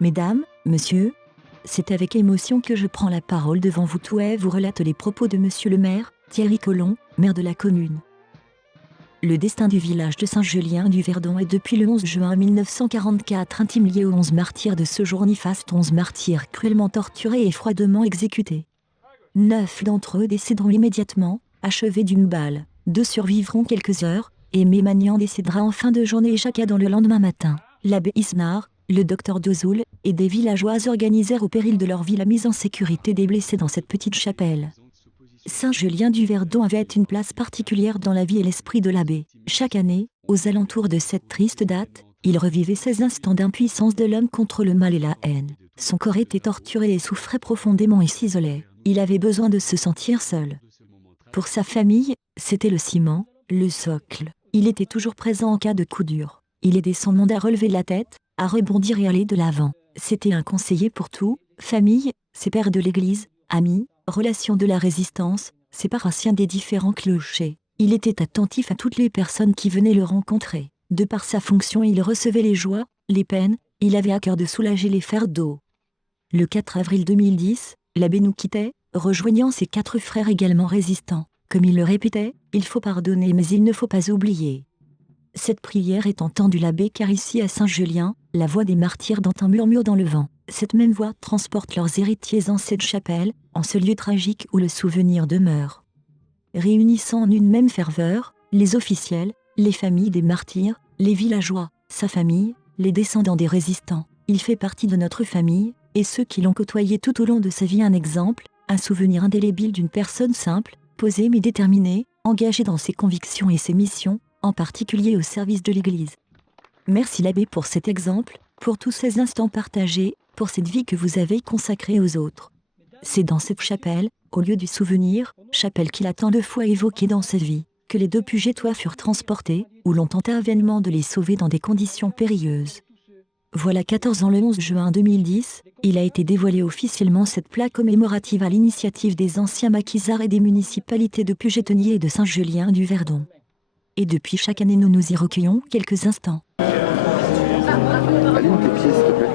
Mesdames, Messieurs, c'est avec émotion que je prends la parole devant vous tous et vous relate les propos de Monsieur le maire, Thierry Collomb, maire de la commune. Le destin du village de Saint-Julien-du-Verdon est depuis le 11 juin 1944 intime lié aux 11 martyrs de ce jour néfaste, 11 martyrs cruellement torturés et froidement exécutés. 9 d'entre eux décéderont immédiatement, achevés d'une balle, 2 survivront quelques heures, et Aimé Magnan décédera en fin de journée et Jacadon le lendemain matin. L'abbé Isnard, le docteur Dozoul, et des villageois organisèrent au péril de leur vie la mise en sécurité des blessés dans cette petite chapelle. Saint-Julien-du-Verdon avait une place particulière dans la vie et l'esprit de l'abbé. Chaque année, aux alentours de cette triste date, il revivait ces instants d'impuissance de l'homme contre le mal et la haine. Son corps était torturé et souffrait profondément et s'isolait. Il avait besoin de se sentir seul. Pour sa famille, c'était le ciment, le socle. Il était toujours présent en cas de coup dur. Il aidait son monde à relever la tête, à rebondir et aller de l'avant. C'était un conseiller pour tout, famille, ses pères de l'église, amis, relations de la résistance, ses paroissiens des différents clochers. Il était attentif à toutes les personnes qui venaient le rencontrer. De par sa fonction, il recevait les joies, les peines, il avait à cœur de soulager les fardeaux. Le 4 avril 2010, l'abbé nous quittait, rejoignant ses 4 frères également résistants. Comme il le répétait, il faut pardonner mais il ne faut pas oublier. Cette prière est entendue l'abbé car ici à Saint-Julien, la voix des martyrs dans un murmure dans le vent. Cette même voix transporte leurs héritiers en cette chapelle, en ce lieu tragique où le souvenir demeure. Réunissant en une même ferveur, les officiels, les familles des martyrs, les villageois, sa famille, les descendants des résistants. Il fait partie de notre famille, et ceux qui l'ont côtoyé tout au long de sa vie un exemple, un souvenir indélébile d'une personne simple, posée mais déterminée, engagée dans ses convictions et ses missions, en particulier au service de l'Église. Merci l'abbé pour cet exemple, pour tous ces instants partagés, pour cette vie que vous avez consacrée aux autres. C'est dans cette chapelle, au lieu du souvenir, chapelle qu'il a tant de fois évoquée dans sa vie, que les 2 Pugettois furent transportés, où l'on tenta vainement de les sauver dans des conditions périlleuses. Voilà 14 ans le 11 juin 2010, il a été dévoilé officiellement cette plaque commémorative à l'initiative des anciens maquisards et des municipalités de Puget-Théniers et de Saint-Julien-du-Verdon. Et depuis chaque année nous nous y recueillons quelques instants. Aligne tes pieds s'il te plaît.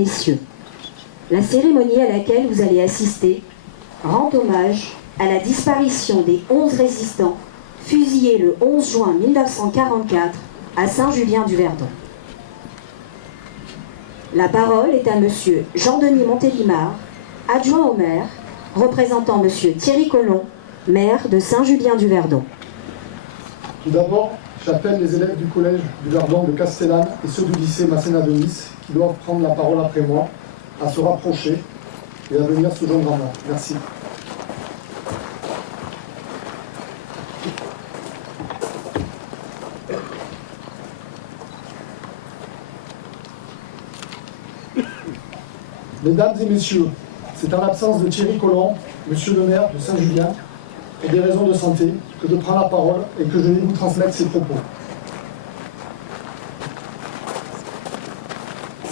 messieurs, la cérémonie à laquelle vous allez assister rend hommage à la disparition des 11 résistants fusillés le 11 juin 1944 à Saint-Julien-du-Verdon. La parole est à monsieur Jean-Denis Montélimar, adjoint au maire, représentant monsieur Thierry Collomb, maire de Saint-Julien-du-Verdon. Tout d'abord, j'appelle les élèves du collège du Verdon de Castellane et ceux du lycée Masséna de Nice qui doivent prendre la parole après moi à se rapprocher et à venir se joindre à moi. Merci. Mesdames et messieurs, c'est en l'absence de Thierry Collomb, monsieur le maire de Saint-Julien, pour des raisons de santé, que je prends la parole et que je vais vous transmettre ces propos.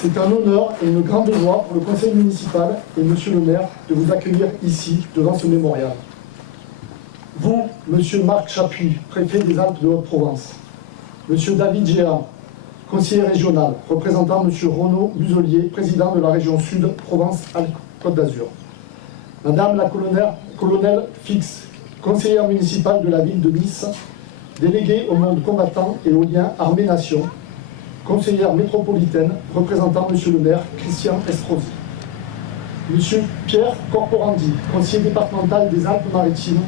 C'est un honneur et une grande joie pour le conseil municipal et monsieur le maire de vous accueillir ici, devant ce mémorial. Vous, monsieur Marc Chapuis, préfet des Alpes de Haute-Provence, monsieur David Géant, conseiller régional, représentant monsieur Renaud Muselier, président de la région Sud, Provence-Alpes-Côte d'Azur, madame la colonelle Fix, conseillère municipale de la ville de Nice, déléguée au monde combattant et aux liens armée-nation, conseillère métropolitaine, représentant monsieur le maire Christian Estrosi, monsieur Pierre Corporandi, conseiller départemental des Alpes-Maritimes,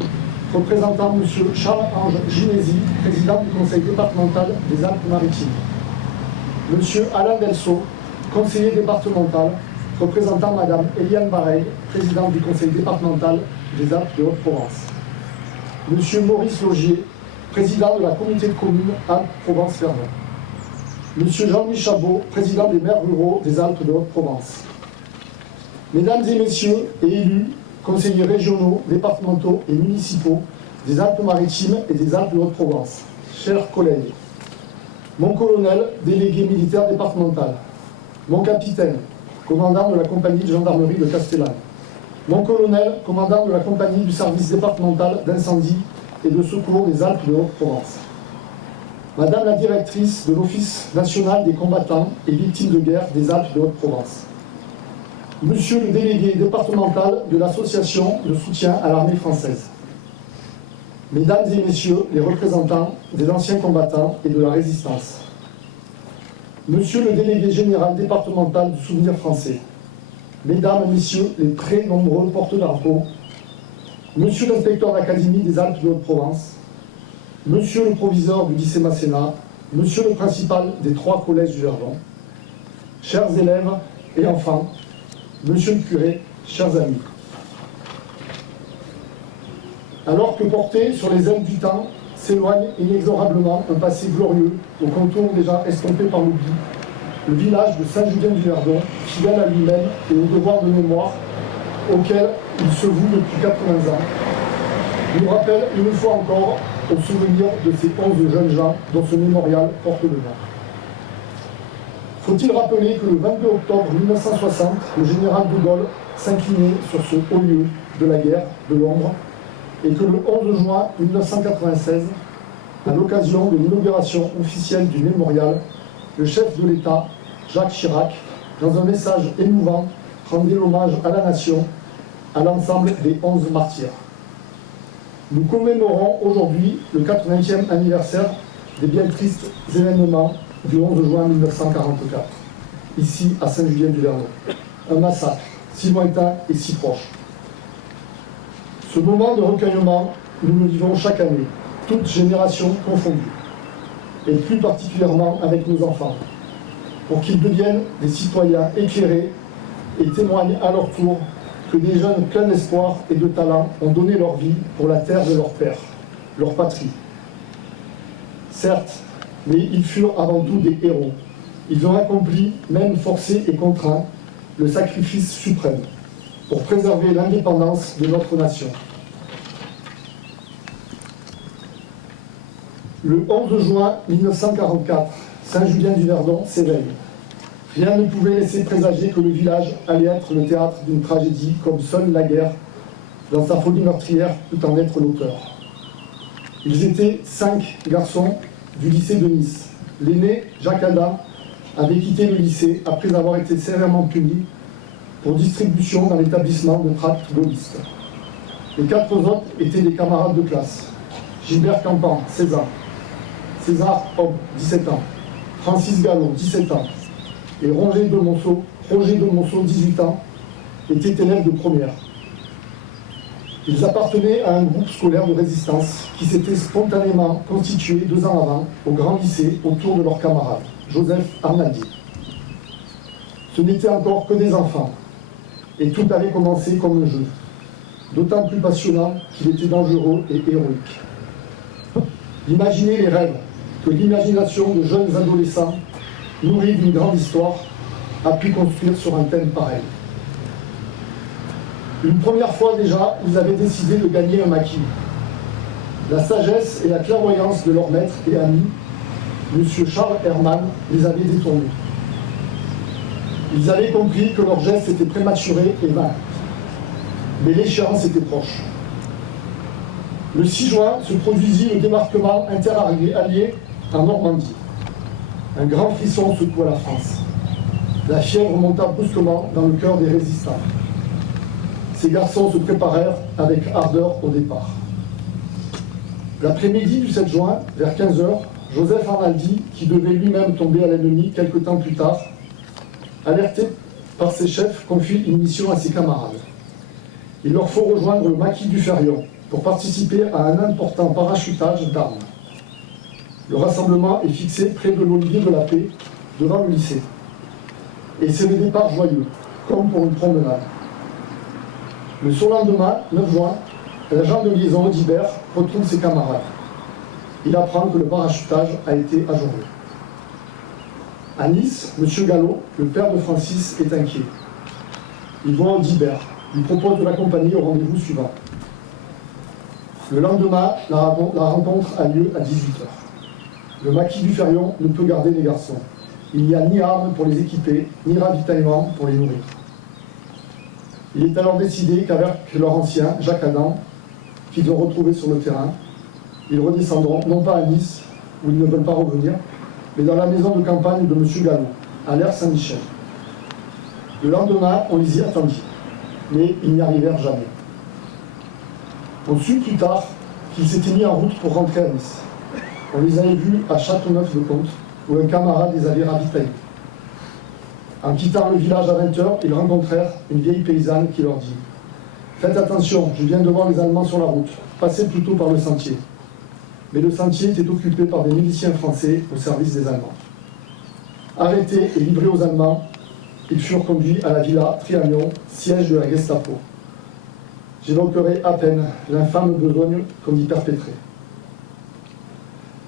représentant monsieur Charles-Ange Ginési, président du conseil départemental des Alpes-Maritimes, monsieur Alain Delceau, conseiller départemental, représentant madame Eliane Bareil, présidente du conseil départemental des Alpes de Haute-Provence, monsieur Maurice Logier, président de la communauté de communes Alpes-Provence-Verdon, monsieur Jean-Louis Chabot, président des maires ruraux des Alpes de Haute-Provence, mesdames et messieurs et élus, conseillers régionaux, départementaux et municipaux des Alpes-Maritimes et des Alpes de Haute-Provence, chers collègues, mon colonel, délégué militaire départemental, mon capitaine, commandant de la compagnie de gendarmerie de Castellane, mon colonel, commandant de la compagnie du service départemental d'incendie et de secours des Alpes de Haute-Provence, madame la directrice de l'Office national des combattants et victimes de guerre des Alpes de Haute-Provence, monsieur le délégué départemental de l'association de soutien à l'armée française, mesdames et messieurs les représentants des anciens combattants et de la résistance, monsieur le délégué général départemental du souvenir français, mesdames et messieurs les très nombreux porte-drapeaux, monsieur l'inspecteur d'académie des Alpes de Haute-Provence, monsieur le proviseur du lycée Masséna, monsieur le principal des 3 collèges du Verdon, chers élèves et enfants, monsieur le curé, chers amis. Alors que porté sur les ailes du temps s'éloigne inexorablement un passé glorieux au contour déjà estompé par l'oubli, le village de Saint-Julien-du-Verdon, fidèle à lui-même et au devoir de mémoire auquel il se voue depuis 80 ans, nous rappelle une fois encore au souvenir de ces 11 jeunes gens dont ce mémorial porte le nom. Faut-il rappeler que le 22 octobre 1960, le général de Gaulle s'inclinait sur ce haut lieu de la guerre de l'ombre et que le 11 juin 1996, à l'occasion de l'inauguration officielle du mémorial, le chef de l'État, Jacques Chirac, dans un message émouvant, rendait hommage à la nation, à l'ensemble des 11 martyrs. Nous commémorons aujourd'hui le 80e anniversaire des bien tristes événements du 11 juin 1944, ici à Saint-Julien-du-Verdon. Un massacre, si lointain et si proche. Ce moment de recueillement, nous le vivons chaque année, toutes générations confondues, et plus particulièrement avec nos enfants, pour qu'ils deviennent des citoyens éclairés et témoignent à leur tour que des jeunes pleins d'espoir et de talent ont donné leur vie pour la terre de leur père, leur patrie. Certes, mais ils furent avant tout des héros. Ils ont accompli, même forcés et contraints, le sacrifice suprême pour préserver l'indépendance de notre nation. Le 11 juin 1944, Saint-Julien-du-Verdon s'éveille. Rien ne pouvait laisser présager que le village allait être le théâtre d'une tragédie comme seule la guerre, dans sa folie meurtrière, peut en être l'auteur. Ils étaient 5 garçons du lycée de Nice. L'aîné, Jacques Adam, avait quitté le lycée après avoir été sévèrement puni pour distribution dans l'établissement de tracts gaullistes. Les 4 autres étaient des camarades de classe. Gilbert Campan, 16 ans. César Homme, 17 ans. Francis Gallo, 17 ans. Et Roger de Monceau, 18 ans, étaient élèves de première. Ils appartenaient à un groupe scolaire de résistance qui s'était spontanément constitué 2 ans avant au grand lycée autour de leur camarade, Joseph Arnaldi. Ce n'étaient encore que des enfants, et tout avait commencé comme un jeu, d'autant plus passionnant qu'il était dangereux et héroïque. Imaginez les rêves que l'imagination de jeunes adolescents, nourris d'une grande histoire, a pu construire sur un thème pareil. Une première fois déjà, ils avaient décidé de gagner un maquis. La sagesse et la clairvoyance de leur maître et ami, M. Charles Hermann, les avaient détournés. Ils avaient compris que leur geste était prématuré et vain. Mais l'échéance était proche. Le 6 juin se produisit le débarquement interallié en Normandie. Un grand frisson secoua la France. La fièvre monta brusquement dans le cœur des résistants. Ces garçons se préparèrent avec ardeur au départ. L'après-midi du 7 juin, vers 15 h, Joseph Arnaldi, qui devait lui-même tomber à l'ennemi quelque temps plus tard, alerté par ses chefs, confie une mission à ses camarades. Il leur faut rejoindre le maquis du Ferrion pour participer à un important parachutage d'armes. Le rassemblement est fixé près de l'Olivier de la Paix, devant le lycée. Et c'est le départ joyeux, comme pour une promenade. Le surlendemain, 9 juin, l'agent de liaison Audibert retrouve ses camarades. Il apprend que le parachutage a été ajourné. À Nice, M. Gallo, le père de Francis, est inquiet. Il voit Audibert, lui propose de l'accompagner au rendez-vous suivant. Le lendemain, la rencontre a lieu à 18 h. Le maquis du Ferrion ne peut garder les garçons. Il n'y a ni armes pour les équiper, ni ravitaillement pour les nourrir. Il est alors décidé qu'avec leur ancien, Jacques Adam, qu'ils ont retrouvé sur le terrain, ils redescendront non pas à Nice, où ils ne veulent pas revenir, mais dans la maison de campagne de M. Gallo, à l'Aire Saint-Michel. Le lendemain, on les y attendit, mais ils n'y arrivèrent jamais. On sut plus tard qu'ils s'étaient mis en route pour rentrer à Nice. On les avait vus à Châteauneuf-de-Comte, où un camarade les avait ravitaillés. En quittant le village à 20 h, ils rencontrèrent une vieille paysanne qui leur dit « Faites attention, je viens de voir les Allemands sur la route, passez plutôt par le sentier. » Mais le sentier était occupé par des miliciens français au service des Allemands. Arrêtés et livrés aux Allemands, ils furent conduits à la villa Trianon, siège de la Gestapo. J'évoquerai à peine l'infâme besogne qu'on y perpétrait.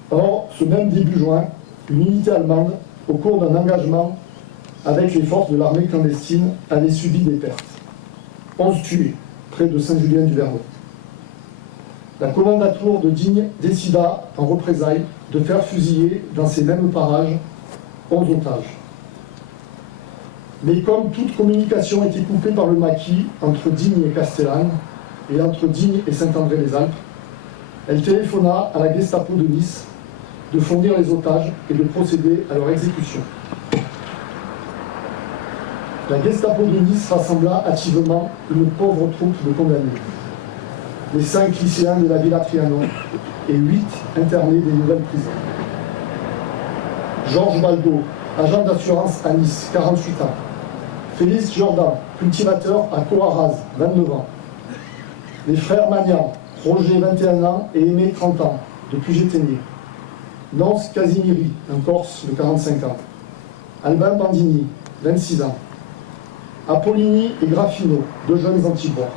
Or, ce même début juin, une unité allemande, au cours d'un engagement avec les forces de l'armée clandestine, avait subi des pertes. 11 tués, près de Saint-Julien-du-Vernet. La commandature de Digne décida, en représailles, de faire fusiller dans ces mêmes parages 11 otages. Mais comme toute communication était coupée par le maquis entre Digne et Castellane, et entre Digne et Saint-André-les-Alpes, elle téléphona à la Gestapo de Nice de fournir les otages et de procéder à leur exécution. La Gestapo de Nice rassembla hâtivement une pauvre troupe de condamnés. Les 5 lycéens de la Villa Trianon et 8 internés des nouvelles prisons. Georges Baldo, agent d'assurance à Nice, 48 ans. Félix Jordan, cultivateur à Coaraz, 29 ans. Les frères Magnan, Roger, 21 ans, et Aimé, 30 ans, de Puget-Théniers. Nonce Casimiri, un Corse de 45 ans. Albin Bandini, 26 ans. Apollini et Graffino, 2 jeunes antibois.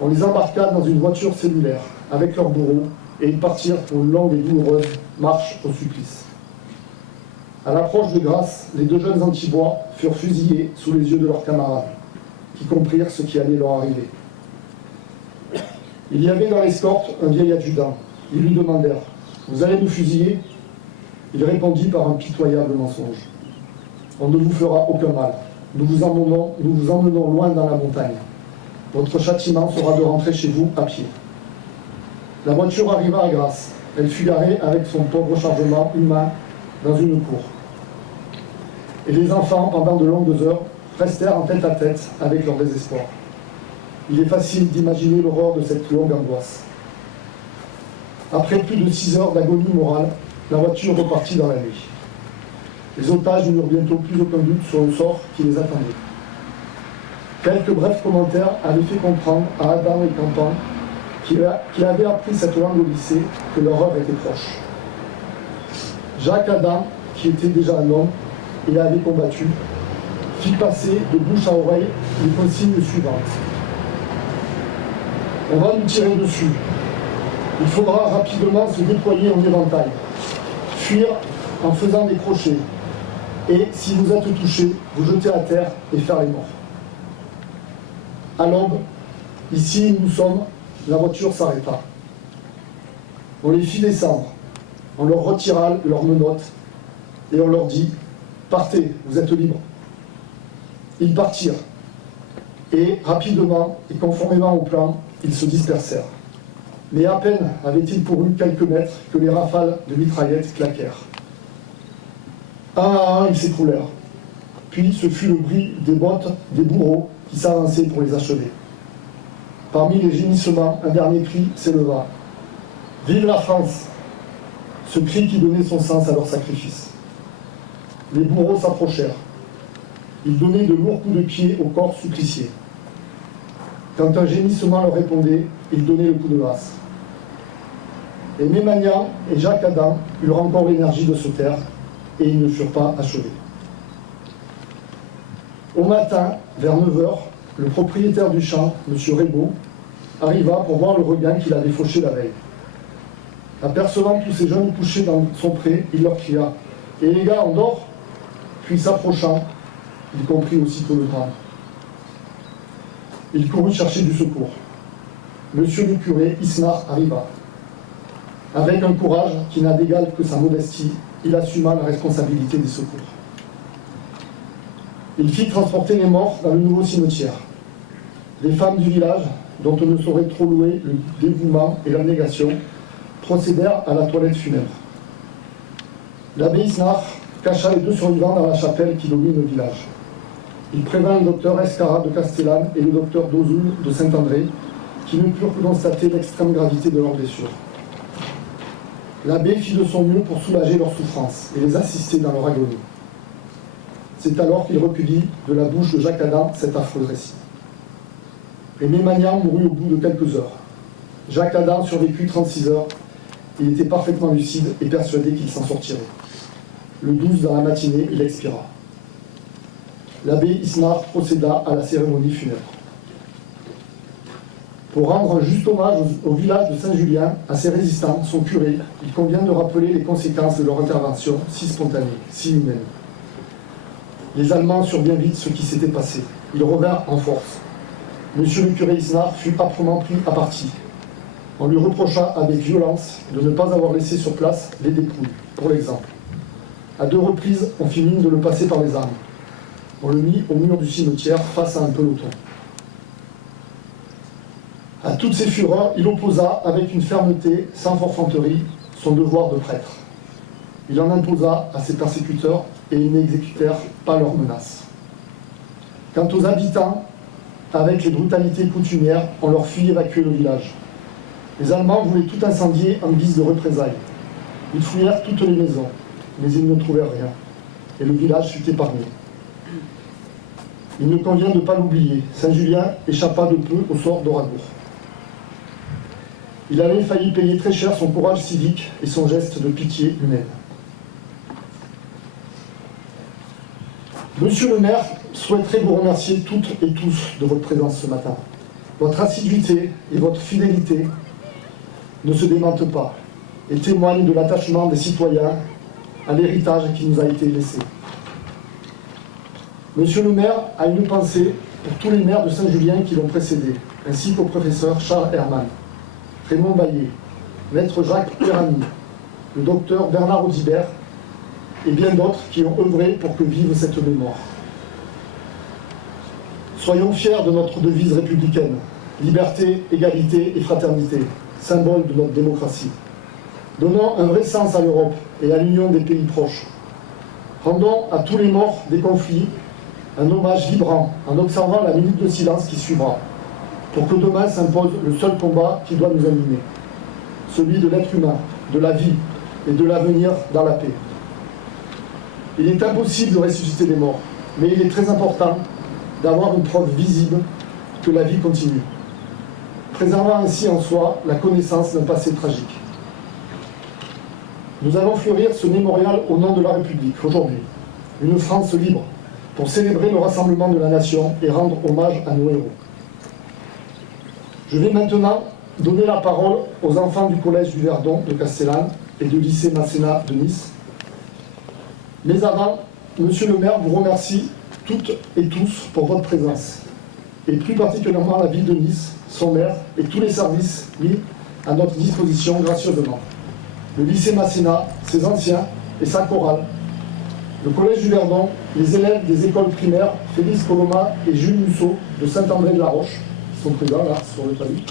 On les embarqua dans une voiture cellulaire, avec leurs bourreaux, et ils partirent pour une longue et douloureuse marche au supplice. À l'approche de Grasse, les 2 jeunes antibois furent fusillés sous les yeux de leurs camarades, qui comprirent ce qui allait leur arriver. Il y avait dans l'escorte un vieil adjudant. Ils lui demandèrent « Vous allez nous fusiller ?» Il répondit par un pitoyable mensonge. « On ne vous fera aucun mal. Nous vous emmenons loin dans la montagne. Votre châtiment sera de rentrer chez vous à pied. » La voiture arriva à Grasse. Elle fut garée avec son pauvre chargement humain dans une cour. Et les enfants, pendant de longues heures, restèrent en tête à tête avec leur désespoir. Il est facile d'imaginer l'horreur de cette longue angoisse. Après plus de 6 heures d'agonie morale, la voiture repartit dans la nuit. Les otages n'eurent bientôt plus aucun doute sur le sort qui les attendait. Quelques brefs commentaires avaient fait comprendre à Adam et Campan, qui avaient appris cette langue au lycée, que leur heure était proche. Jacques Adam, qui était déjà un homme et avait combattu, fit passer de bouche à oreille les consignes suivantes. On va nous tirer dessus. Il faudra rapidement se déployer en éventail, fuir en faisant des crochets, et si vous êtes touché, vous jeter à terre et faire les morts. À l'aube, ici où nous sommes, la voiture s'arrêta. On les fit descendre, on leur retira leurs menottes et on leur dit « Partez, vous êtes libres ». Ils partirent et rapidement et conformément au plan, ils se dispersèrent. Mais à peine avaient-ils couru quelques mètres que les rafales de mitraillettes claquèrent. Un à un, ils s'écroulèrent. Puis ce fut le bruit des bottes des bourreaux qui s'avançaient pour les achever. Parmi les gémissements, un dernier cri s'éleva. « Vive la France !» Ce cri qui donnait son sens à leur sacrifice. Les bourreaux s'approchèrent. Ils donnaient de lourds coups de pied au corps supplicié. Quand un gémissement leur répondait, ils donnaient le coup de grâce. Et Mémagnan et Jacques Adam eurent encore l'énergie de se taire, et ils ne furent pas achevés. Au matin, vers 9 h, le propriétaire du champ, M. Rébaud, arriva pour voir le regain qu'il avait fauché la veille. Apercevant tous ces jeunes couchés dans son pré, il leur cria « Et les gars, on dort ?» Puis s'approchant, il comprit aussitôt le drame. Il courut chercher du secours. Monsieur le curé, Isnard, arriva. Avec un courage qui n'a d'égal que sa modestie, il assuma la responsabilité des secours. Il fit transporter les morts dans le nouveau cimetière. Les femmes du village, dont on ne saurait trop louer le dévouement et la négation, procédèrent à la toilette funèbre. L'abbé Isnard cacha les 2 survivants dans la chapelle qui domine le village. Il prévint le docteur Escara de Castellane et le docteur Dozoul de Saint-André, qui ne purent que constater l'extrême gravité de leurs blessures. L'abbé fit de son mieux pour soulager leurs souffrances et les assister dans leur agonie. C'est alors qu'il recueillit de la bouche de Jacques Adam cet affreux récit. Et Mémagnan mourut au bout de quelques heures. Jacques Adam survécut 36 heures. Il était parfaitement lucide et persuadé qu'il s'en sortirait. Le 12 dans la matinée, il expira. L'abbé Isnard procéda à la cérémonie funèbre. Pour rendre un juste hommage au village de Saint-Julien, à ses résistants, son curé, il convient de rappeler les conséquences de leur intervention si spontanée, si humaine. Les Allemands surent bien vite ce qui s'était passé. Ils revinrent en force. Monsieur le curé Isnard fut âprement pris à partie. On lui reprocha avec violence de ne pas avoir laissé sur place les dépouilles, pour l'exemple. À 2 reprises, on fit mine de le passer par les armes. On le mit au mur du cimetière face à un peloton. À toutes ces fureurs, il opposa avec une fermeté sans forfanterie son devoir de prêtre. Il en imposa à ses persécuteurs et ils n'exécutèrent pas leurs menaces. Quant aux habitants, avec les brutalités coutumières, on leur fit évacuer le village. Les Allemands voulaient tout incendier en guise de représailles. Ils fouillèrent toutes les maisons, mais ils ne trouvèrent rien, et le village fut épargné. Il ne convient de ne pas l'oublier, Saint-Julien échappa de peu au sort d'Oradour. Il avait failli payer très cher son courage civique et son geste de pitié humaine. Monsieur le maire souhaiterait vous remercier toutes et tous de votre présence ce matin. Votre assiduité et votre fidélité ne se démentent pas et témoignent de l'attachement des citoyens à l'héritage qui nous a été laissé. Monsieur le maire a une pensée pour tous les maires de Saint-Julien qui l'ont précédé, ainsi qu'au professeur Charles Herman, Raymond Baillet, maître Jacques Perrani, le docteur Bernard Audibert et bien d'autres qui ont œuvré pour que vive cette mémoire. Soyons fiers de notre devise républicaine, liberté, égalité et fraternité, symbole de notre démocratie. Donnons un vrai sens à l'Europe et à l'union des pays proches. Rendons à tous les morts des conflits un hommage vibrant en observant la minute de silence qui suivra, pour que demain s'impose le seul combat qui doit nous animer, celui de l'être humain, de la vie et de l'avenir dans la paix. Il est impossible de ressusciter les morts, mais il est très important d'avoir une preuve visible que la vie continue, préservant ainsi en soi la connaissance d'un passé tragique. Nous allons fleurir ce mémorial au nom de la République, aujourd'hui, une France libre, pour célébrer le rassemblement de la nation et rendre hommage à nos héros. Je vais maintenant donner la parole aux enfants du Collège du Verdon de Castellane et du lycée Masséna de Nice. Mais avant, Monsieur le maire vous remercie toutes et tous pour votre présence, et plus particulièrement la ville de Nice, son maire et tous les services mis à notre disposition gracieusement. Le lycée Masséna, ses anciens et sa chorale, le Collège du Verdon, les élèves des écoles primaires Félix Coloma et Jules Musso de Saint-André-de-la-Roche, qui sont présents là sur le talus,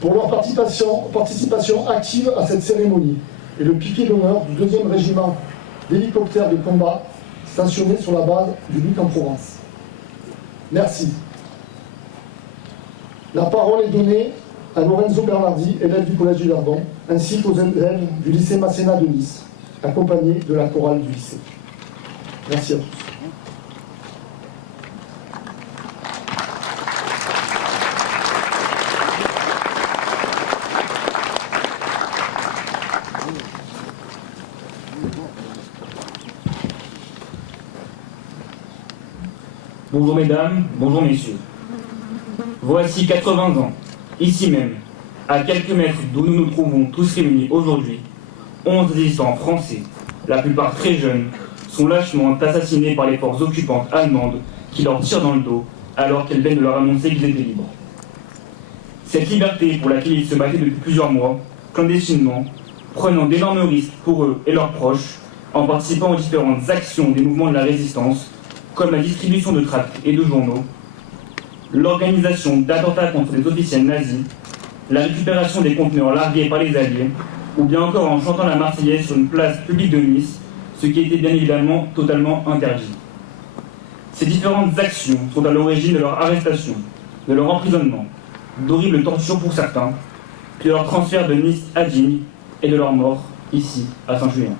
pour leur participation active à cette cérémonie, et le piquet d'honneur du 2e régiment d'hélicoptères de combat stationné sur la base du Luc en Provence. Merci. La parole est donnée à Lorenzo Bernardi, élève du Collège du Verdon, ainsi qu'aux élèves du lycée Masséna de Nice, accompagnés de la chorale du lycée. Merci à tous. Bonjour mesdames, bonjour messieurs. Voici 80 ans, ici même, à quelques mètres d'où nous nous trouvons tous réunis aujourd'hui, 11 résistants français, la plupart très jeunes, sont lâchement assassinés par les forces occupantes allemandes qui leur tirent dans le dos alors qu'elles viennent de leur annoncer qu'ils étaient libres. Cette liberté pour laquelle ils se battaient depuis plusieurs mois, clandestinement, prenant d'énormes risques pour eux et leurs proches, en participant aux différentes actions des mouvements de la résistance, comme la distribution de tracts et de journaux, l'organisation d'attentats contre les officiels nazis, la récupération des conteneurs largués par les Alliés, ou bien encore en chantant la Marseillaise sur une place publique de Nice, ce qui était bien évidemment totalement interdit. Ces différentes actions sont à l'origine de leur arrestation, de leur emprisonnement, d'horribles tortures pour certains, puis de leur transfert de Nice à Digne et de leur mort ici, à Saint-Julien.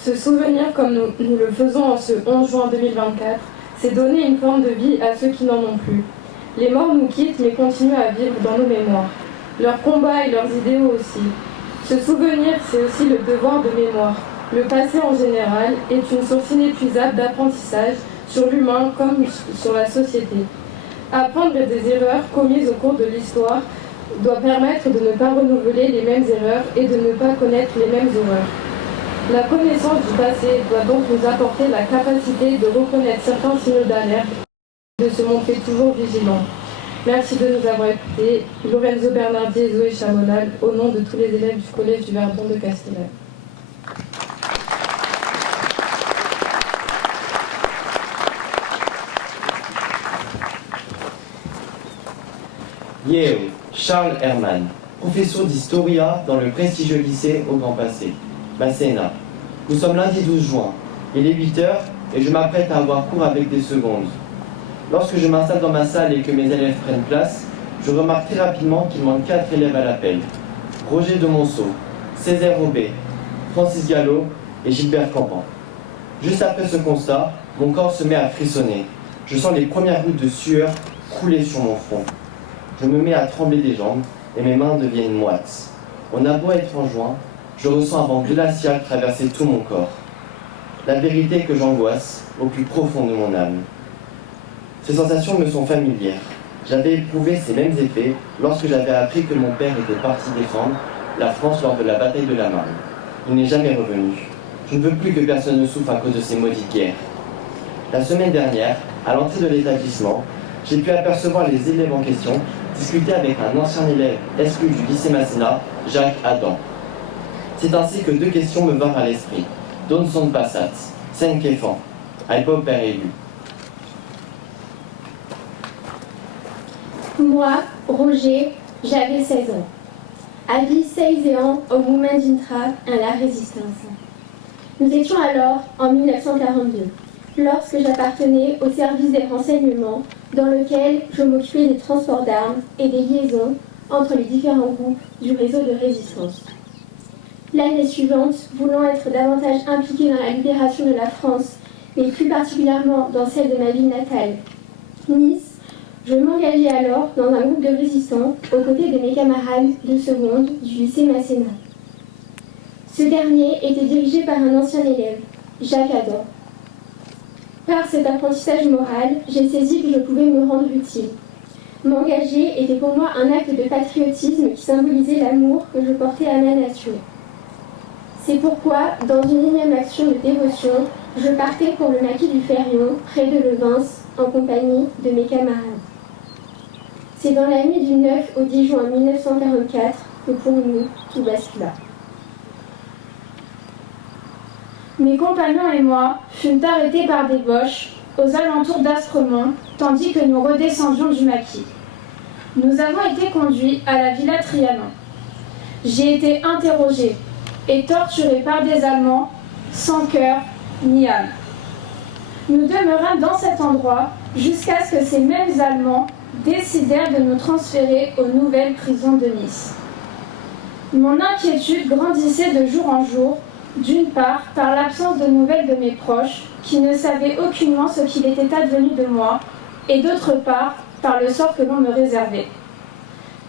Se souvenir comme nous le faisons en ce 11 juin 2024, c'est donner une forme de vie à ceux qui n'en ont plus. Les morts nous quittent mais continuent à vivre dans nos mémoires. Leurs combats et leurs idéaux aussi. Se souvenir, c'est aussi le devoir de mémoire. Le passé en général est une source inépuisable d'apprentissage sur l'humain comme sur la société. Apprendre des erreurs commises au cours de l'histoire doit permettre de ne pas renouveler les mêmes erreurs et de ne pas connaître les mêmes horreurs. La connaissance du passé doit donc nous apporter la capacité de reconnaître certains signaux d'alerte et de se montrer toujours vigilants. Merci de nous avoir écoutés. Lorenzo Bernardi et Zoé Chamonal, au nom de tous les élèves du Collège du Verdon de Castellane. Yeo, Charles Herman, professeur d'Historia dans le prestigieux lycée au Grand Passé, Masséna. Nous sommes lundi 12 juin, il est 8h et je m'apprête à avoir cours avec des secondes. Lorsque je m'installe dans ma salle et que mes élèves prennent place, je remarque très rapidement qu'il manque 4 élèves à l'appel. Roger de Monceau, Césaire Aubé, Francis Gallo et Gilbert Campan. Juste après ce constat, mon corps se met à frissonner. Je sens les premières gouttes de sueur couler sur mon front. Je me mets à trembler des jambes et mes mains deviennent moites. On a beau être en juin, je ressens un vent glacial traverser tout mon corps. La vérité est que j'angoisse au plus profond de mon âme. Ces sensations me sont familières. J'avais éprouvé ces mêmes effets lorsque j'avais appris que mon père était parti défendre la France lors de la bataille de la Marne. Il n'est jamais revenu. Je ne veux plus que personne ne souffre à cause de ces maudites guerres. La semaine dernière, à l'entrée de l'établissement, j'ai pu apercevoir les élèves en question discuter avec un ancien élève exclu du lycée Masséna, Jacques Adam. C'est ainsi que 2 questions me vinrent à l'esprit. D'on sont passat, sen kefan, aipo père élu. Moi, Roger, j'avais 16 ans. Avis Seizean au Women Intra à la Résistance. Nous étions alors en 1942, lorsque j'appartenais au service des renseignements dans lequel je m'occupais des transports d'armes et des liaisons entre les différents groupes du réseau de résistance. L'année suivante, voulant être davantage impliquée dans la libération de la France, mais plus particulièrement dans celle de ma ville natale, Nice, je m'engageais alors dans un groupe de résistants aux côtés de mes camarades de seconde du lycée Masséna. Ce dernier était dirigé par un ancien élève, Jacques Adam. Par cet apprentissage moral, j'ai saisi que je pouvais me rendre utile. M'engager était pour moi un acte de patriotisme qui symbolisait l'amour que je portais à ma nation. C'est pourquoi, dans une énième action de dévotion, je partais pour le maquis du Ferrion, près de Levins, en compagnie de mes camarades. C'est dans la nuit du 9 au 10 juin 1944 que pour nous, tout bascula. Mes compagnons et moi fûmes arrêtés par des boches aux alentours d'Astremont, tandis que nous redescendions du maquis. Nous avons été conduits à la Villa Trianon. J'ai été interrogé et torturé par des Allemands sans cœur ni âme. Nous demeurâmes dans cet endroit jusqu'à ce que ces mêmes Allemands décidèrent de nous transférer aux nouvelles prisons de Nice. Mon inquiétude grandissait de jour en jour, d'une part par l'absence de nouvelles de mes proches, qui ne savaient aucunement ce qu'il était advenu de moi, et d'autre part par le sort que l'on me réservait.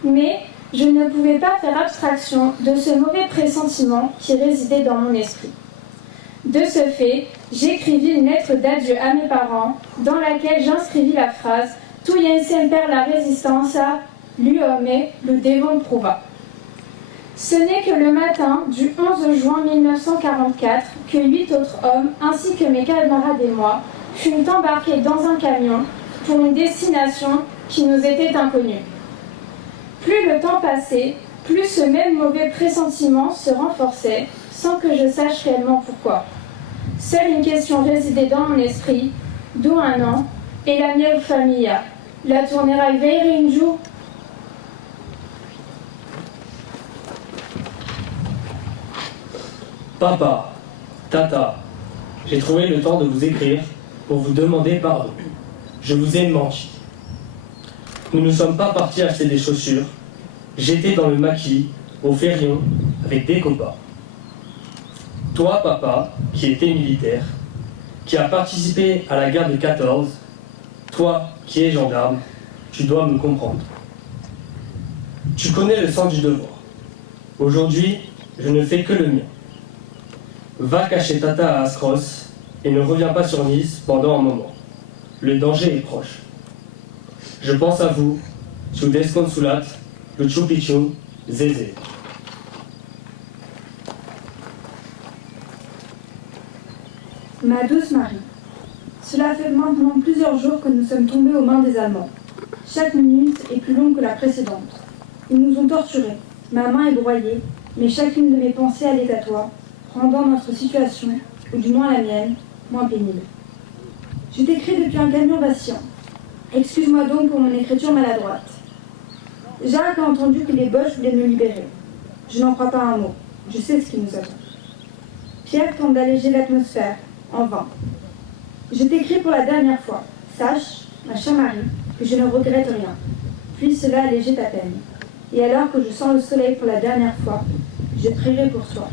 Mais je ne pouvais pas faire abstraction de ce mauvais pressentiment qui résidait dans mon esprit. De ce fait, j'écrivis une lettre d'adieu à mes parents, dans laquelle j'inscrivis la phrase « Tuyen semper la resistanza, l'uome le devon prouva ». Ce n'est que le matin du 11 juin 1944 que 8 autres hommes, ainsi que mes camarades et moi, fûmes embarqués dans un camion pour une destination qui nous était inconnue. Plus le temps passait, plus ce même mauvais pressentiment se renforçait, sans que je sache réellement pourquoi. Seule une question résidait dans mon esprit, d'où un an, et la mienne familla. La tournera veille une jour. Papa, Tata, j'ai trouvé le temps de vous écrire pour vous demander pardon. Je vous ai menti. Nous ne sommes pas partis acheter des chaussures. J'étais dans le maquis, au Ferrion, avec des copains. Toi, papa, qui étais militaire, qui a participé à la guerre de 14, toi, qui es gendarme, tu dois me comprendre. Tu connais le sens du devoir. Aujourd'hui, je ne fais que le mien. Va cacher Tata à Ascros et ne reviens pas sur Nice pendant un moment. Le danger est proche. Je pense à vous, sous Desconsulat, le Chupichou, Zézé. Ma douce Marie, cela fait maintenant plusieurs jours que nous sommes tombés aux mains des Allemands. Chaque minute est plus longue que la précédente. Ils nous ont torturés, ma main est broyée, mais chacune de mes pensées allait à toi, rendant notre situation, ou du moins la mienne, moins pénible. Je t'écris depuis un camion vacillant. Excuse-moi donc pour mon écriture maladroite. Jacques a entendu que les Boches voulaient nous libérer. Je n'en crois pas un mot. Je sais ce qui nous attend. Pierre tente d'alléger l'atmosphère, en vain. Je t'écris pour la dernière fois. Sache, ma chère Marie, que je ne regrette rien. Puis cela alléger ta peine. Et alors que je sens le soleil pour la dernière fois, je prierai pour toi.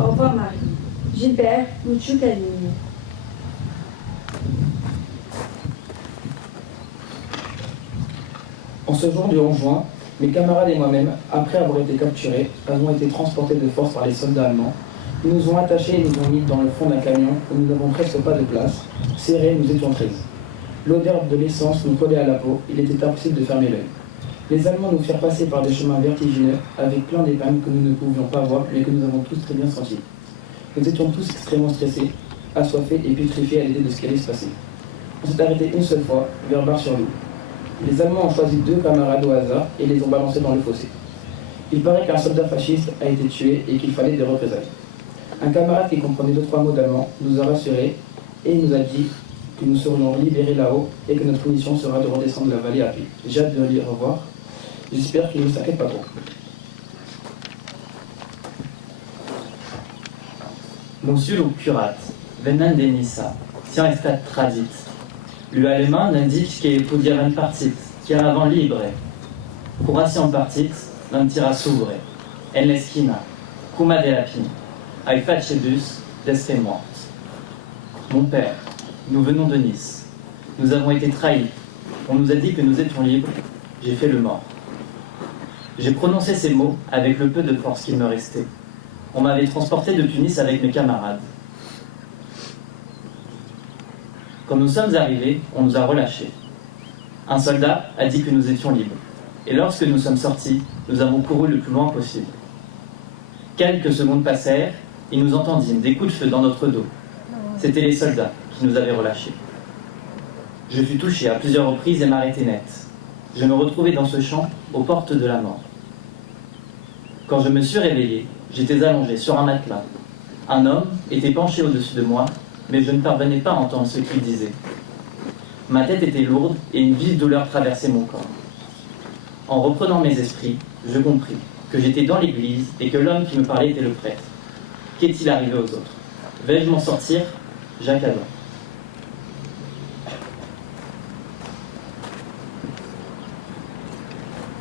Au revoir Marie. Gilbert, Luciu Caligni. En ce jour du 11 juin, mes camarades et moi-même, après avoir été capturés, avons été transportés de force par les soldats allemands. Ils nous ont attachés et nous ont mis dans le fond d'un camion où nous n'avons presque pas de place. Serrés, nous étions 13. L'odeur de l'essence nous collait à la peau, il était impossible de fermer l'œil. Les Allemands nous firent passer par des chemins vertigineux, avec plein d'épingles que nous ne pouvions pas voir, mais que nous avons tous très bien sentis. Nous étions tous extrêmement stressés, assoiffés et pétrifiés à l'idée de ce qui allait se passer. On s'est arrêté une seule fois, vers Bar-sur-Loup. Les Allemands ont choisi 2 camarades au hasard et les ont balancés dans le fossé. Il paraît qu'un soldat fasciste a été tué et qu'il fallait des représailles. Un camarade qui comprenait 2-3 mots d'allemand nous a rassurés et nous a dit que nous serions libérés là-haut et que notre mission sera de redescendre la vallée à pied. J'ai hâte de le revoir. J'espère qu'il ne s'inquiète pas trop. Monsieur curat, venen de Nissa, sian estat tradit. L'allemand indique che pudieran partit, chiaravan libre. Curasian partit, l'antira s'ouvre. En l'esquina, cuma de la pin, ai facebus, desque mort. Mon père, nous venons de Nice. Nous avons été trahis. On nous a dit que nous étions libres. J'ai fait le mort. J'ai prononcé ces mots avec le peu de force qu'il me restait. On m'avait transporté de Tunis avec mes camarades. Quand nous sommes arrivés, on nous a relâchés. Un soldat a dit que nous étions libres. Et lorsque nous sommes sortis, nous avons couru le plus loin possible. Quelques secondes passèrent et nous entendîmes des coups de feu dans notre dos. C'étaient les soldats qui nous avaient relâchés. Je fus touché à plusieurs reprises et m'arrêtai net. Je me retrouvais dans ce champ, aux portes de la mort. Quand je me suis réveillé, j'étais allongé sur un matelas. Un homme était penché au-dessus de moi, mais je ne parvenais pas à entendre ce qu'il disait. Ma tête était lourde et une vive douleur traversait mon corps. En reprenant mes esprits, je compris que j'étais dans l'église et que l'homme qui me parlait était le prêtre. Qu'est-il arrivé aux autres? Vais-je m'en sortir? Jacques Adam.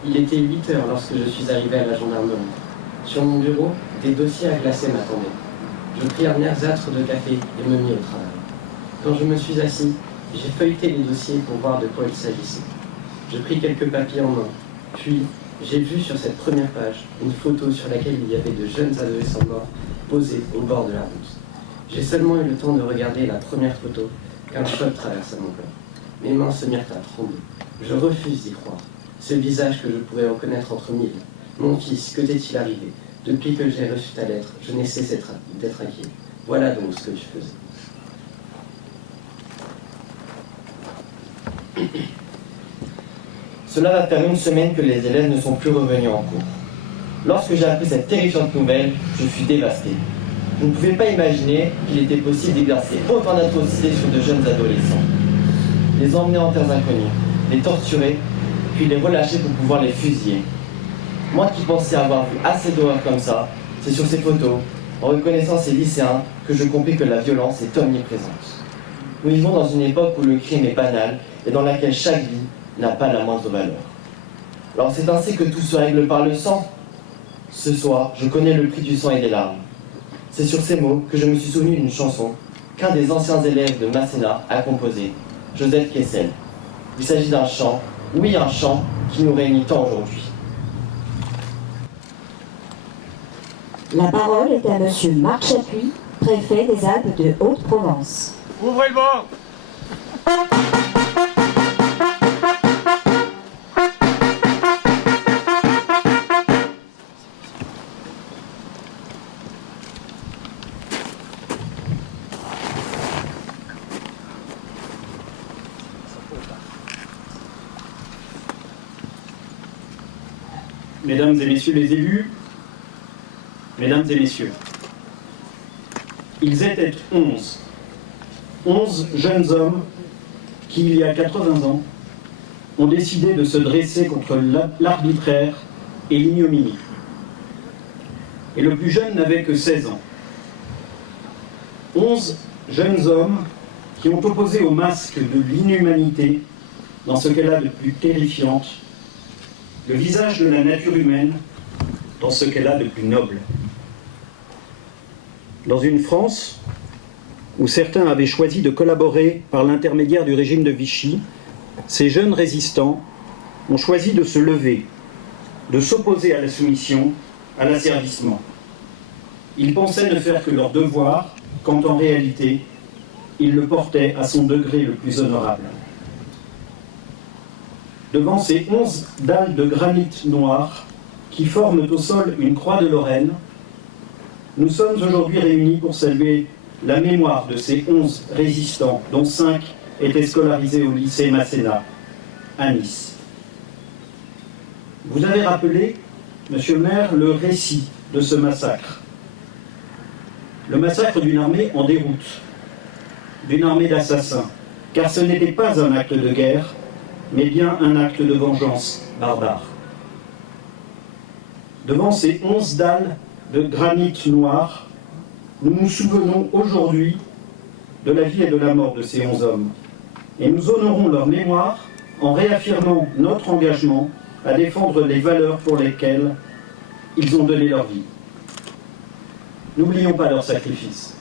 Il était 8 heures lorsque je suis arrivé à la gendarmerie. Sur mon bureau, des dossiers à glacer m'attendaient. Je pris un ersatz de café et me mis au travail. Quand je me suis assis, j'ai feuilleté les dossiers pour voir de quoi il s'agissait. Je pris quelques papiers en main, puis j'ai vu sur cette première page une photo sur laquelle il y avait de jeunes adolescents morts posés au bord de la route. J'ai seulement eu le temps de regarder la première photo qu'un choc traversa mon corps. Mes mains se mirent à trembler. Je refuse d'y croire. Ce visage que je pouvais reconnaître entre mille. Mon fils, que t'est-il arrivé? Depuis que j'ai reçu ta lettre, je n'ai cessé d'être inquiet. Voilà donc ce que tu faisais. Cela va faire une semaine que les élèves ne sont plus revenus en cours. Lorsque j'ai appris cette terrifiante nouvelle, je fus dévasté. Je ne pouvais pas imaginer qu'il était possible d'exercer autant d'atrocités sur de jeunes adolescents. Les emmener en terres inconnues, les torturer, puis les relâcher pour pouvoir les fusiller. Moi qui pensais avoir vu assez d'horreurs comme ça, c'est sur ces photos, en reconnaissant ces lycéens, que je compris que la violence est omniprésente. Nous vivons dans une époque où le crime est banal et dans laquelle chaque vie n'a pas la moindre valeur. Alors c'est ainsi que tout se règle par le sang. Ce soir, je connais le prix du sang et des larmes. C'est sur ces mots que je me suis souvenu d'une chanson qu'un des anciens élèves de Masséna a composée, Joseph Kessel. Il s'agit d'un chant, oui un chant, qui nous réunit tant aujourd'hui. La parole est à Monsieur Marc Chapuis, préfet des Alpes de Haute-Provence. Ouvrez le banc. Mesdames et messieurs les élus, mesdames et messieurs, ils étaient 11 jeunes hommes qui, il y a 80 ans, ont décidé de se dresser contre l'arbitraire et l'ignominie. Et le plus jeune n'avait que 16 ans. 11 jeunes hommes qui ont opposé au masque de l'inhumanité, dans ce qu'elle a de plus terrifiante, le visage de la nature humaine, dans ce qu'elle a de plus noble. Dans une France où certains avaient choisi de collaborer par l'intermédiaire du régime de Vichy, ces jeunes résistants ont choisi de se lever, de s'opposer à la soumission, à l'asservissement. Ils pensaient ne faire que leur devoir, quand en réalité, ils le portaient à son degré le plus honorable. Devant ces 11 dalles de granit noir qui forment au sol une croix de Lorraine, nous sommes aujourd'hui réunis pour saluer la mémoire de ces 11 résistants, dont 5 étaient scolarisés au lycée Masséna, à Nice. Vous avez rappelé, Monsieur le maire, le récit de ce massacre. Le massacre d'une armée en déroute, d'une armée d'assassins, car ce n'était pas un acte de guerre, mais bien un acte de vengeance barbare. Devant ces 11 dalles de granit noir, nous nous souvenons aujourd'hui de la vie et de la mort de ces 11 hommes. Et nous honorons leur mémoire en réaffirmant notre engagement à défendre les valeurs pour lesquelles ils ont donné leur vie. N'oublions pas leur sacrifice.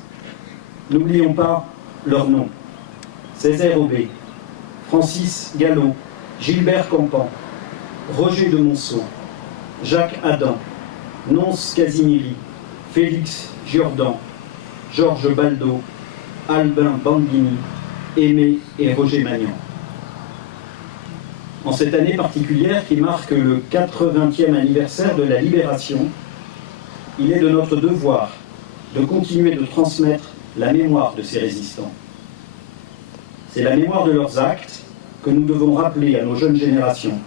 N'oublions pas leurs noms. Césaire Aubé, Francis Gallo, Gilbert Campan, Roger de Monceau, Jacques Adam, Nonce Casimiri, Félix Giordan, Georges Baldo, Albin Bandini, Aimé et Roger Magnan. En cette année particulière qui marque le 80e anniversaire de la Libération, il est de notre devoir de continuer de transmettre la mémoire de ces résistants. C'est la mémoire de leurs actes que nous devons rappeler à nos jeunes générations.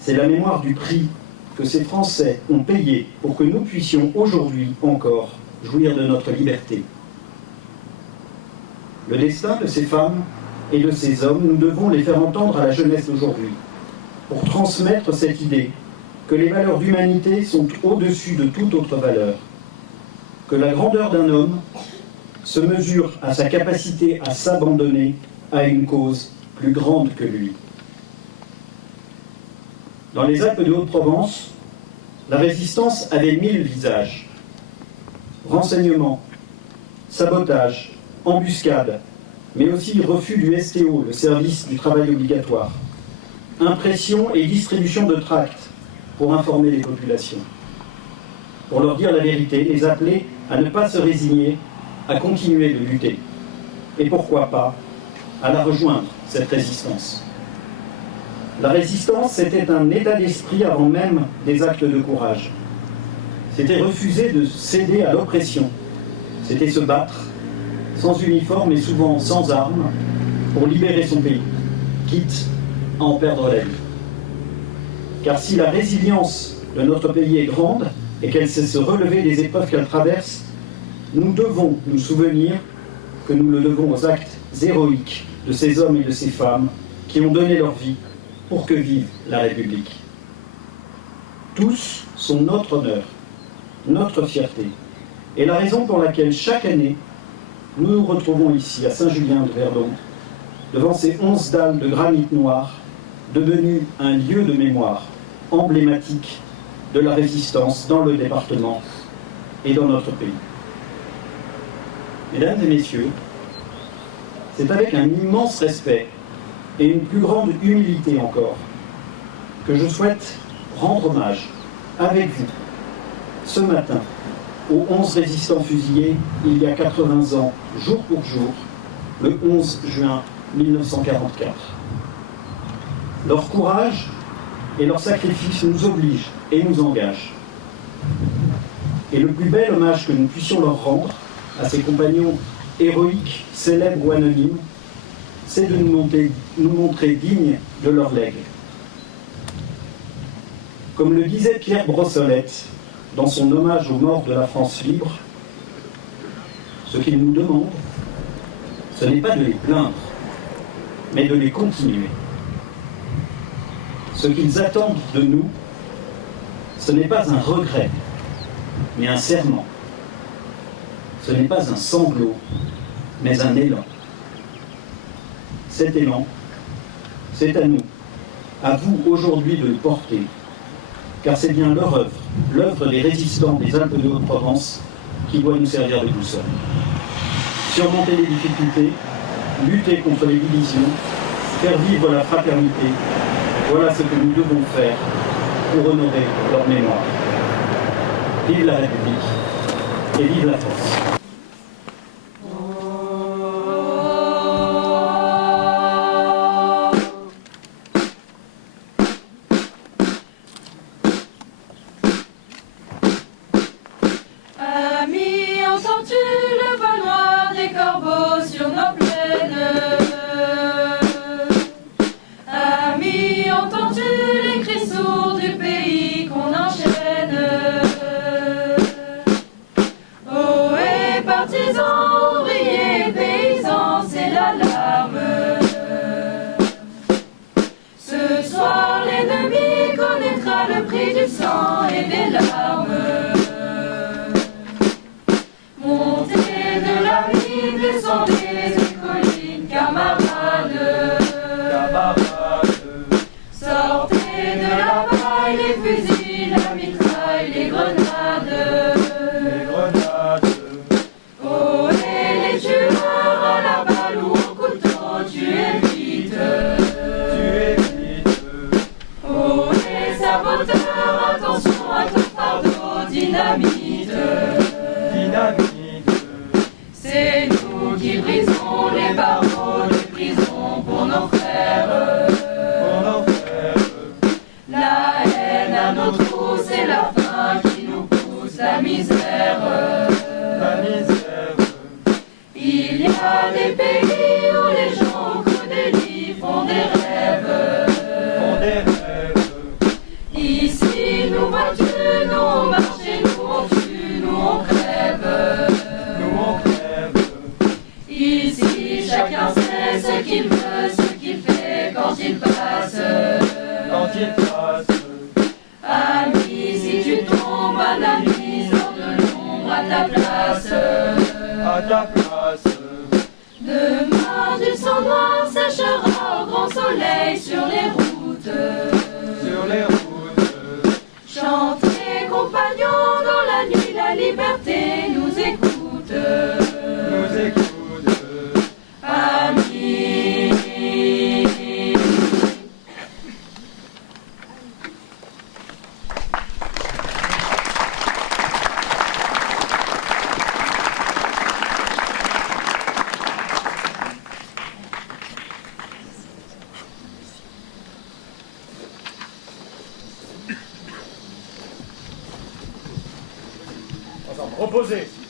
C'est la mémoire du prix que ces Français ont payé pour que nous puissions aujourd'hui encore jouir de notre liberté. Le destin de ces femmes et de ces hommes, nous devons les faire entendre à la jeunesse d'aujourd'hui, pour transmettre cette idée que les valeurs d'humanité sont au-dessus de toute autre valeur, que la grandeur d'un homme se mesure à sa capacité à s'abandonner à une cause plus grande que lui. Dans les Alpes de Haute-Provence, la résistance avait 1000 visages. Renseignement, sabotage, embuscade, mais aussi refus du STO, le service du travail obligatoire, impression et distribution de tracts pour informer les populations. Pour leur dire la vérité, les appeler à ne pas se résigner, à continuer de lutter. Et pourquoi pas, à la rejoindre, cette résistance. La résistance, c'était un état d'esprit avant même des actes de courage. C'était refuser de céder à l'oppression. C'était se battre, sans uniforme et souvent sans armes, pour libérer son pays, quitte à en perdre la vie. Car si la résilience de notre pays est grande et qu'elle sait se relever des épreuves qu'elle traverse, nous devons nous souvenir que nous le devons aux actes héroïques de ces hommes et de ces femmes qui ont donné leur vie pour que vive la République. Tous sont notre honneur, notre fierté, et la raison pour laquelle chaque année, nous nous retrouvons ici à Saint-Julien-de-Verdon, devant ces 11 dalles de granit noir, devenues un lieu de mémoire emblématique de la résistance dans le département et dans notre pays. Mesdames et messieurs, c'est avec un immense respect et une plus grande humilité encore que je souhaite rendre hommage avec vous ce matin aux 11 résistants fusillés il y a 80 ans, jour pour jour, le 11 juin 1944. Leur courage et leur sacrifice nous obligent et nous engagent. Et le plus bel hommage que nous puissions leur rendre à ces compagnons héroïques, célèbres ou anonymes, c'est de nous montrer dignes de leur legs. Comme le disait Pierre Brossolette dans son hommage aux morts de la France libre, ce qu'ils nous demandent, ce n'est pas de les plaindre, mais de les continuer. Ce qu'ils attendent de nous, ce n'est pas un regret, mais un serment. Ce n'est pas un sanglot, mais un élan. Cet élan, c'est à nous, à vous aujourd'hui de le porter, car c'est bien leur œuvre, l'œuvre des résistants des Alpes de Haute-Provence, qui doit nous servir de boussole. Surmonter les difficultés, lutter contre les divisions, faire vivre la fraternité, voilà ce que nous devons faire pour honorer leur mémoire. Vive la République et vive la France. Amis, entends-tu le vol noir des corbeaux sur nos plaines? Amis, entends-tu les cris sourds du pays qu'on enchaîne? Ohé, partisans, ouvriers, paysans, c'est l'alarme. Ce soir, l'ennemi connaîtra le prix du sang et des larmes. Montez bataille, les fusils, la mitraille, les grenades. Oh, et les tueurs à la balle ou au couteau, tu évites. Oh, les saboteurs, attention à ton fardeau, dynamite. C'est nous qui brisons les barreaux des prisons pour nos frères. La haine à nos trous, c'est la faim qui nous pousse, la misère. Il y a des pays où les gens au creux des lits font des rêves. Ici, nous vois-tu, nous on marche et nous on tue, nous on crève. Ici, chacun sait ce qu'il veut, ce qu'il fait quand il passe. Ami, si tu tombes, un ami sort de l'ombre à ta place. Demain, du sang noir séchera au grand soleil sur les routes. Chantez, compagnons, dans la nuit, la liberté nous écoute. Amis. Reposez.